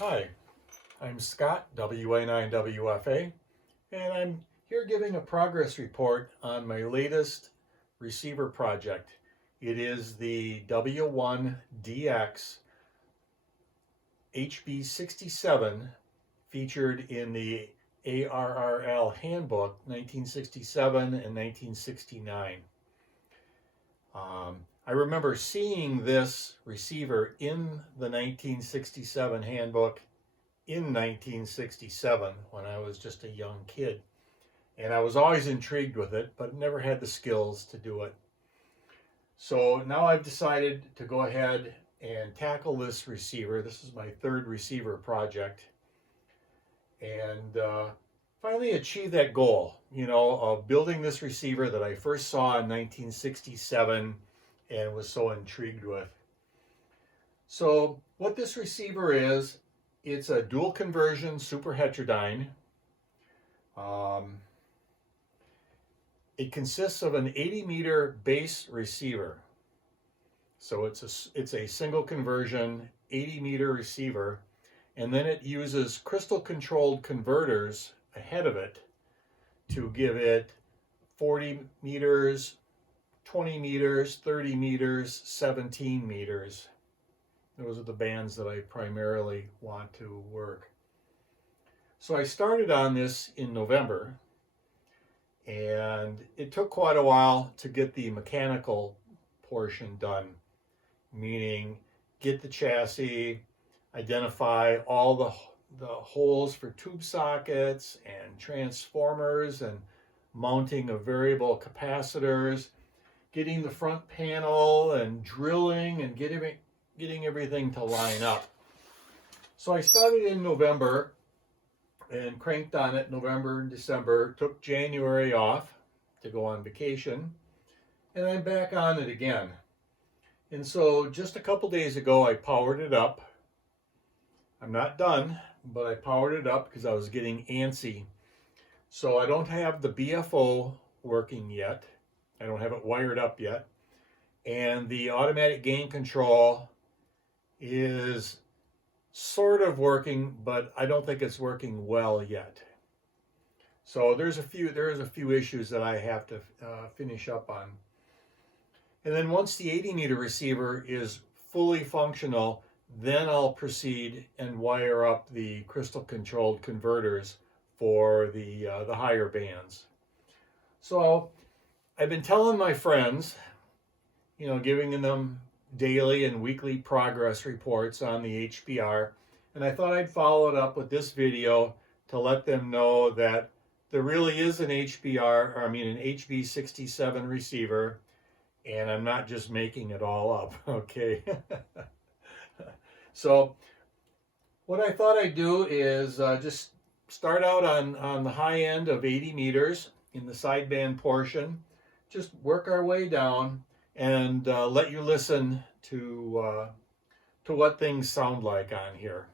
Hi, I'm Scott WA9WFA, and I'm here giving a progress report on my latest receiver project. It is the W1DX HB-67 featured in the ARRL Handbook 1967 and 1969. I remember seeing this receiver in the 1967 handbook in 1967 when I was just a young kid. And I was always intrigued with it, but never had the skills to do it. So now I've decided to go ahead and tackle this receiver. This is my third receiver project. And finally achieve that goal, of building this receiver that I first saw in 1967 and was so intrigued with. So what this receiver is, it's a dual conversion superheterodyne. It consists of an 80-meter base receiver. So it's a single conversion 80-meter receiver, and then it uses crystal controlled converters ahead of it to give it 40 meters, 20 meters, 30 meters, 17 meters. Those are the bands that I primarily want to work. So I started on this in November, and it took quite a while to get the mechanical portion done, meaning get the chassis, identify all the holes for tube sockets and transformers and mounting of variable capacitors, getting the front panel and drilling and getting everything to line up. So I started in November and cranked on it November and December, took January off to go on vacation, and I'm back on it again. And so just a couple days ago, I powered it up. I'm not done, but I powered it up because I was getting antsy. So I don't have the BFO working yet. I don't have it wired up yet. And the automatic gain control is sort of working, but I don't think it's working well yet. So there is a few issues that I have to finish up on. And then once the 80-meter receiver is fully functional, then I'll proceed and wire up the crystal controlled converters for the higher bands. So I've been telling my friends, giving them daily and weekly progress reports on the HBR, and I thought I'd follow it up with this video to let them know that there really is an an HB-67 receiver, and I'm not just making it all up, okay? So what I thought I'd do is just start out on the high end of 80 meters in the sideband portion, just work our way down and let you listen to what things sound like on here.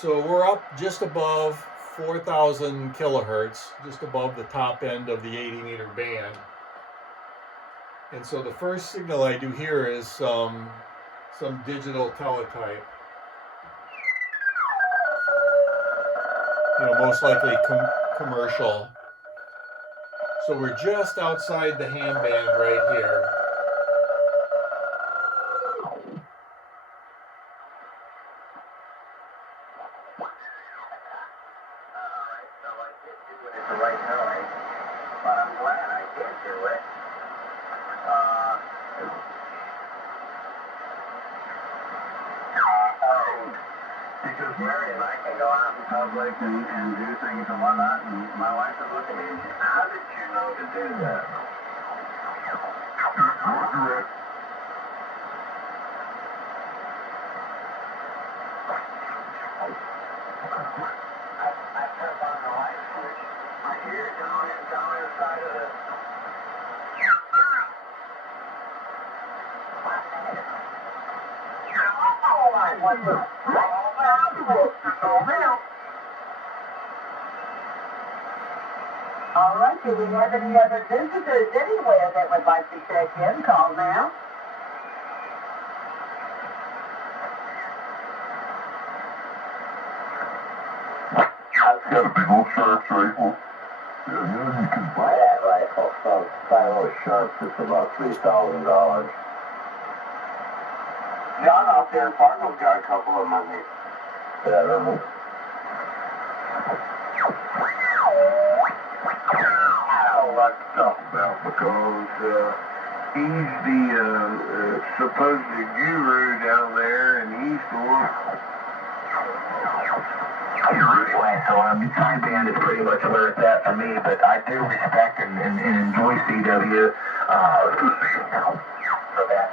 So we're up just above 4,000 kilohertz, just above the top end of the 80-meter band. And so the first signal I do here is some digital teletype. Most likely commercial. So we're just outside the ham band right here. Because Mary and I can go out in public and do things and whatnot, and my wife would look at me and say, how did you know to do that? Correct. I turned on the light switch. I hear it down inside of the... What's up? All right, do we have any other visitors anywhere that would like to check in? Call now. Got a big old Sharps rifle. Yeah, you can buy that rifle. So, buy a little Sharps, it's about $3,000. John out there in Fargo's got a couple of them, I think. Yeah, I don't know. I don't like to talk about because he's the supposed guru down there, and he's the one. So sideband is pretty much where it's at for me, but I do respect and enjoy CW for that.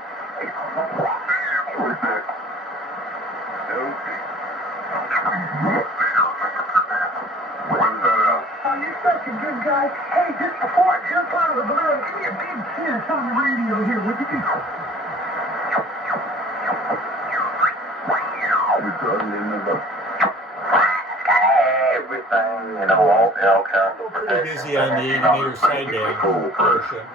Oh, you're such a good guy. Hey, just before I jump out of the balloon, give me a big kiss on the radio here, would you? Everything, you know, all kinds of Pretty busy on the 80-meter sideband portion.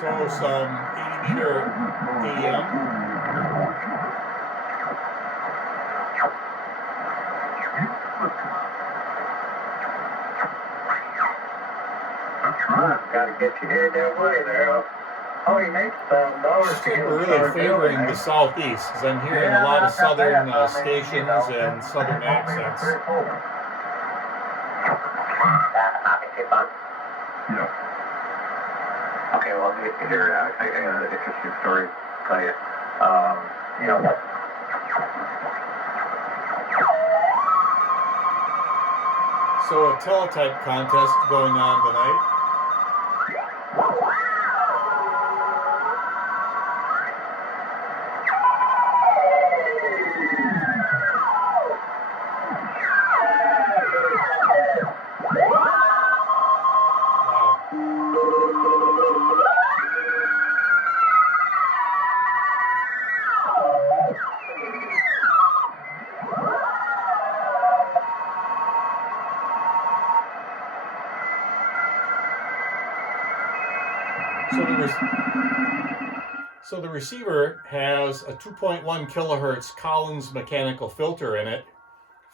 So some 80-meter AM. Got to get you here that way there. Oh, he makes $1,000 to get We're really favoring the southeast, because I'm hearing a lot of southern stations and southern accents. Yeah. Okay, well, here, I got an interesting story to tell you. You know, So a teletype contest going on tonight. So the receiver has a 2.1 kilohertz Collins mechanical filter in it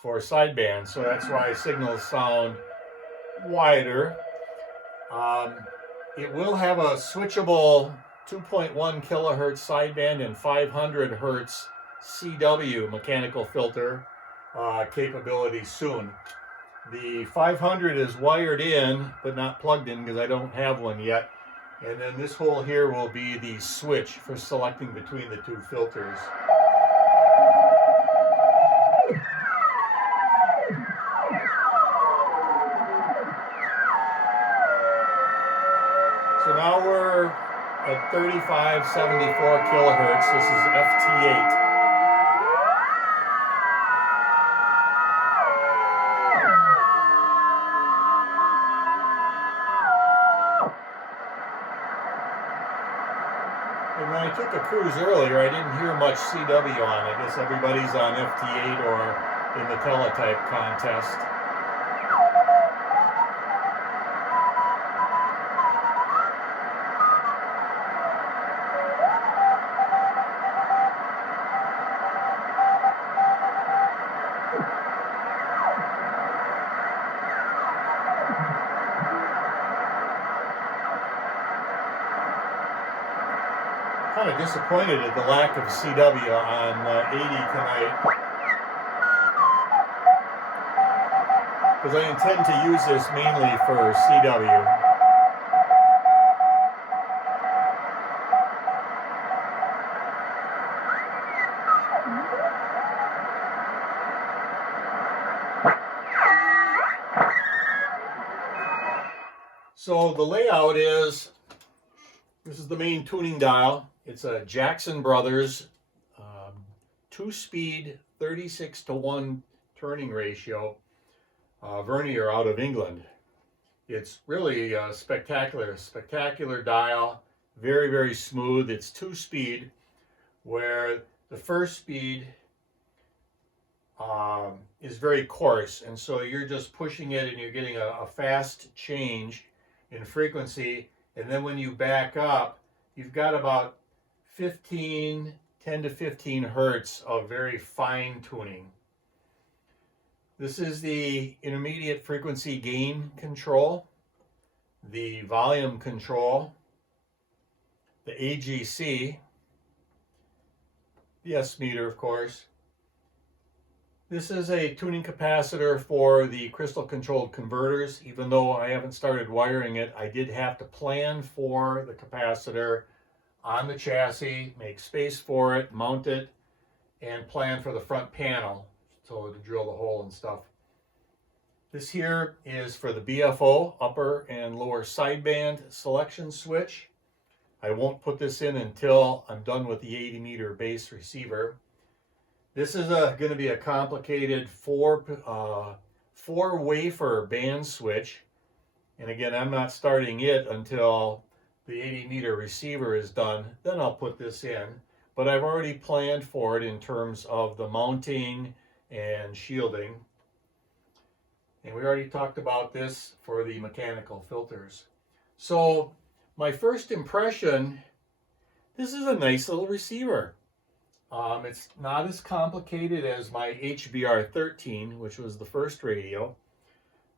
for sideband, so that's why signals sound wider. It will have a switchable 2.1 kilohertz sideband and 500 hertz CW mechanical filter capability soon. The 500 is wired in, but not plugged in because I don't have one yet. And then this hole here will be the switch for selecting between the two filters. So now we're at 3574 kilohertz. This is FT8. And when I took a cruise earlier, I didn't hear much CW on. I guess everybody's on FT8 or in the teletype contest. Kind of disappointed at the lack of CW on 80 tonight, because I intend to use this mainly for CW. So the layout is, this is the main tuning dial. It's a Jackson Brothers 2-speed 36:1 turning ratio vernier out of England. It's really a spectacular dial, very, very smooth. It's 2-speed, where the first speed is very coarse, and so you're just pushing it and you're getting a fast change in frequency, and then when you back up, you've got about 10 to 15 hertz of very fine tuning. This is the intermediate frequency gain control, the volume control, the AGC, the S meter, of course. This is a tuning capacitor for the crystal controlled converters. Even though I haven't started wiring it, I did have to plan for the capacitor on the chassis, make space for it, mount it, and plan for the front panel, so to drill the hole and stuff. This here is for the BFO, upper and lower sideband selection switch. I won't put this in until I'm done with the 80 meter base receiver. This is going to be a complicated four wafer band switch. And again, I'm not starting it until the 80 meter receiver is done. Then I'll put this in. But I've already planned for it in terms of the mounting and shielding. And we already talked about this for the mechanical filters. So my first impression, this is a nice little receiver. It's not as complicated as my HBR13, which was the first radio,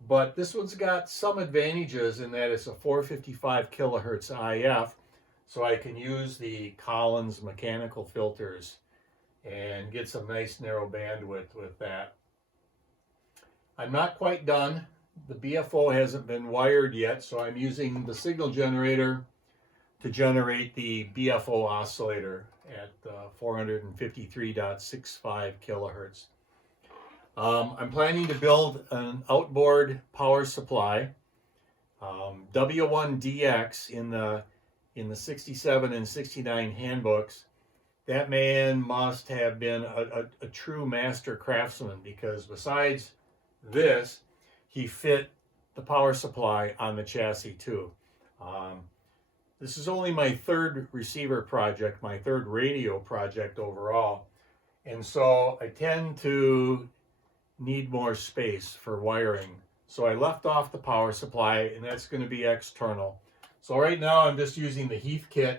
but this one's got some advantages in that it's a 455 kilohertz IF, so I can use the Collins mechanical filters and get some nice narrow bandwidth with that. I'm not quite done. The BFO hasn't been wired yet, so I'm using the signal generator to generate the BFO oscillator at 453.65 kilohertz. I'm planning to build an outboard power supply. W1DX in the 67 and 69 handbooks. That man must have been a true master craftsman, because besides this, he fit the power supply on the chassis too. This is only my third receiver project, my third radio project overall. And so I tend to need more space for wiring. So I left off the power supply, and that's going to be external. So right now I'm just using the Heathkit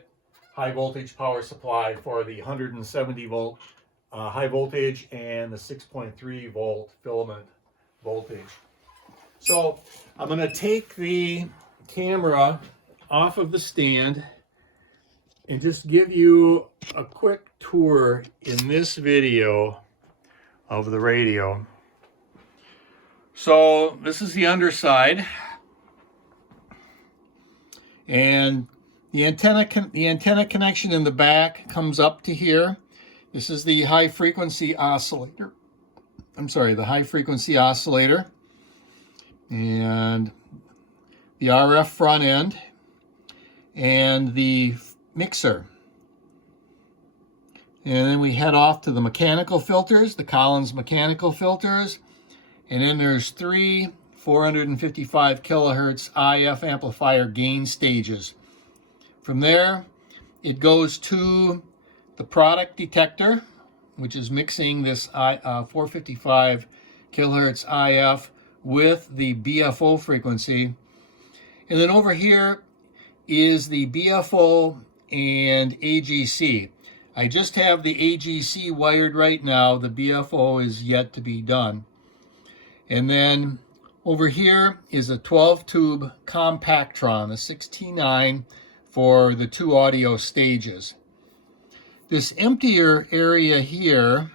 high voltage power supply for the 170 volt high voltage and the 6.3 volt filament voltage. So I'm going to take the camera off of the stand and just give you a quick tour in this video of the radio. So this is the underside, and the antenna connection in the back comes up to here. This is the high frequency oscillator. The high frequency oscillator, and the RF front end, and the mixer. And then we head off to the mechanical filters, the Collins mechanical filters, and then there's 3 455 kilohertz IF amplifier gain stages. From there, it goes to the product detector, which is mixing this 455 kilohertz IF with the BFO frequency. And then over here is the BFO and AGC. I just have the AGC wired right now. The BFO is yet to be done. And then over here is a 12-tube Compactron, a 6T9 for the 2 audio stages. This emptier area here,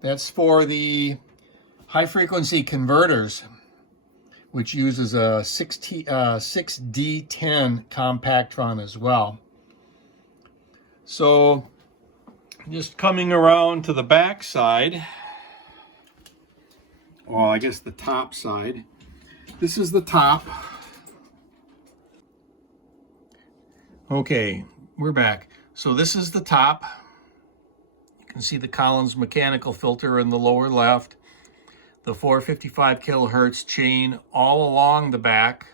that's for the high-frequency converters, which uses a 6D10 Compactron as well. So just coming around to the back side, well, I guess the top side. This is the top. Okay, we're back. So this is the top. You can see the Collins mechanical filter in the lower left. The 455 kilohertz chain all along the back.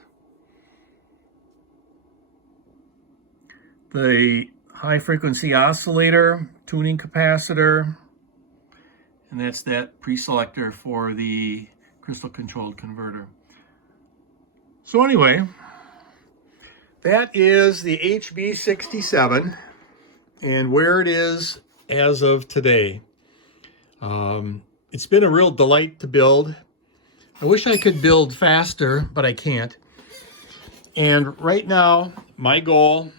The high frequency oscillator, tuning capacitor, And that's that pre-selector for the crystal controlled converter. So anyway, that is the HB-67 and where it is as of today. It's been a real delight to build. I wish I could build faster, but I can't. And right now, my goal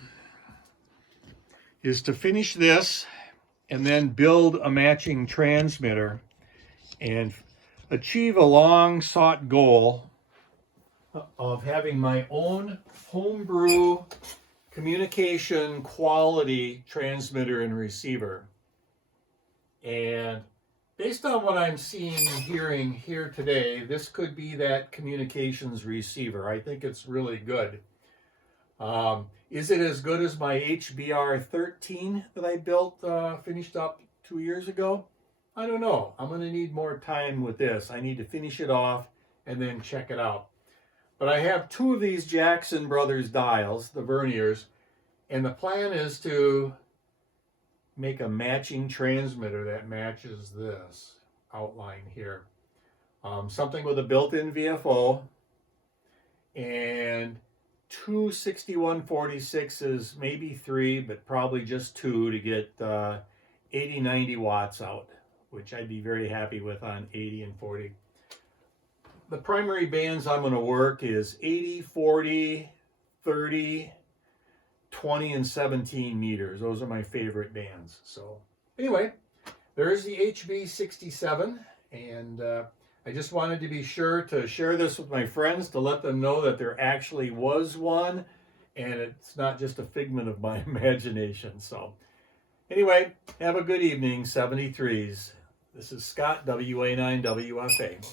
is to finish this and then build a matching transmitter and achieve a long sought goal of having my own homebrew communication quality transmitter and receiver. And based on what I'm seeing and hearing here today, this could be that communications receiver. I think it's really good. Is it as good as my HBR13 that I built, finished up 2 years ago? I don't know. I'm going to need more time with this. I need to finish it off and then check it out. But I have 2 of these Jackson Brothers dials, the verniers, and the plan is to make a matching transmitter that matches this outline here. Something with a built-in VFO and 2 6146s, maybe 3, but probably just 2 to get 80-90 watts out, which I'd be very happy with on 80 and 40. The primary bands I'm going to work is 80, 40, 30, 20, and 17 meters. Those are my favorite bands. So anyway, there's the HB-67, and I just wanted to be sure to share this with my friends to let them know that there actually was one, and it's not just a figment of my imagination. So anyway, have a good evening, 73s. This is Scott WA9WFA.